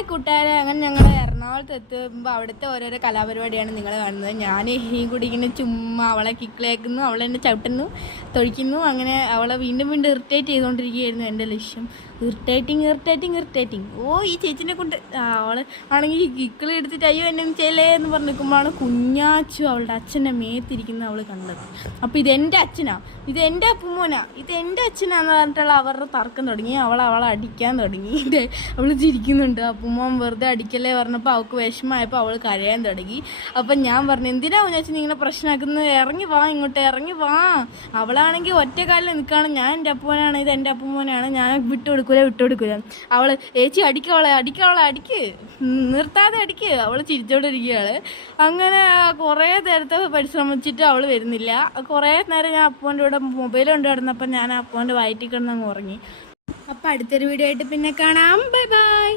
Hi കൂട്ടുകാരെ, അങ്ങനെ ഞങ്ങൾ എറണാകുളത്ത് എത്തുമ്പോൾ അവിടുത്തെ ഓരോരോ കലാപരിപാടിയാണ് നിങ്ങൾ കാണുന്നത്. ഞാൻ ഈ കൂടി ഇങ്ങനെ ചുമ്മാ അവളെ കിക്കിലേക്കുന്നു, അവളെ എന്നെ ചവിട്ടുന്നു, തൊഴിക്കുന്നു. അങ്ങനെ അവളെ വീണ്ടും വീണ്ടും ഇറിറ്റേറ്റ് ചെയ്തുകൊണ്ടിരിക്കുകയായിരുന്നു എൻ്റെ ലക്ഷ്യം. ഇറിറ്റേറ്റിങ്. ഈ ചേച്ചിനെ കൊണ്ട് അവൾ ആണെങ്കിൽ കിക്കിൾ എടുത്തിട്ട് അയ്യോ എന്നെ ചെയ്യലേ എന്ന് പറഞ്ഞ് നിൽക്കുമ്പോഴാണ് കുഞ്ഞാച്ചു അവളുടെ അച്ഛൻ്റെ മേത്തിരിക്കുന്നത് അവൾ കണ്ടത്. അപ്പോൾ ഇതെൻ്റെ അച്ഛനാ, ഇതെൻ്റെ അപ്പുമോനാ, ഇതെൻ്റെ അച്ഛനാന്ന് പറഞ്ഞിട്ടുള്ള അവരുടെ തർക്കം തുടങ്ങി. അവളെ അടിക്കാൻ തുടങ്ങി. അവൾ ചിരിക്കുന്നുണ്ട്. അപ്പുമോൻ വെറുതെ അടിക്കല്ലേ പറഞ്ഞപ്പോൾ അവൾക്ക് വിഷമമായപ്പോൾ അവൾ കരയാൻ തുടങ്ങി. അപ്പം ഞാൻ പറഞ്ഞു, എന്തിനാ കുഞ്ഞാച്ചി ഇങ്ങനെ പ്രശ്നമാക്കുന്നത്, ഇറങ്ങി വാ, ഇങ്ങോട്ട് ഇറങ്ങി വാ. അവളാണെങ്കിൽ ഒറ്റ കാലിൽ നിൽക്കുകയാണ്. ഞാൻ എൻ്റെ അപ്പുമോനാണ്, ഇത് എൻ്റെ അപ്പുമോനാണ്, ഞാൻ വിട്ടുകൊടുക്കൂല. അവൾ ഏച്ചി അടിക്ക്, നിർത്താതെ അടിക്ക്. അവൾ ചിരിച്ചോണ്ടിരിക്കുകയാണ്. അങ്ങനെ കുറേ നേരത്തെ പരിശ്രമിച്ചിട്ട് അവൾ വരുന്നില്ല. കുറേ നേരം ഞാൻ അപ്പുവിൻ്റെ കൂടെ മൊബൈൽ കൊണ്ട് കിടന്നപ്പോൾ ഞാൻ അപ്പുവിൻ്റെ വയറ്റിൽ കിടന്ന് അങ്ങ് ഉറങ്ങി. അപ്പം അടുത്തൊരു വീഡിയോ ആയിട്ട് പിന്നെ കാണാം. ബൈ.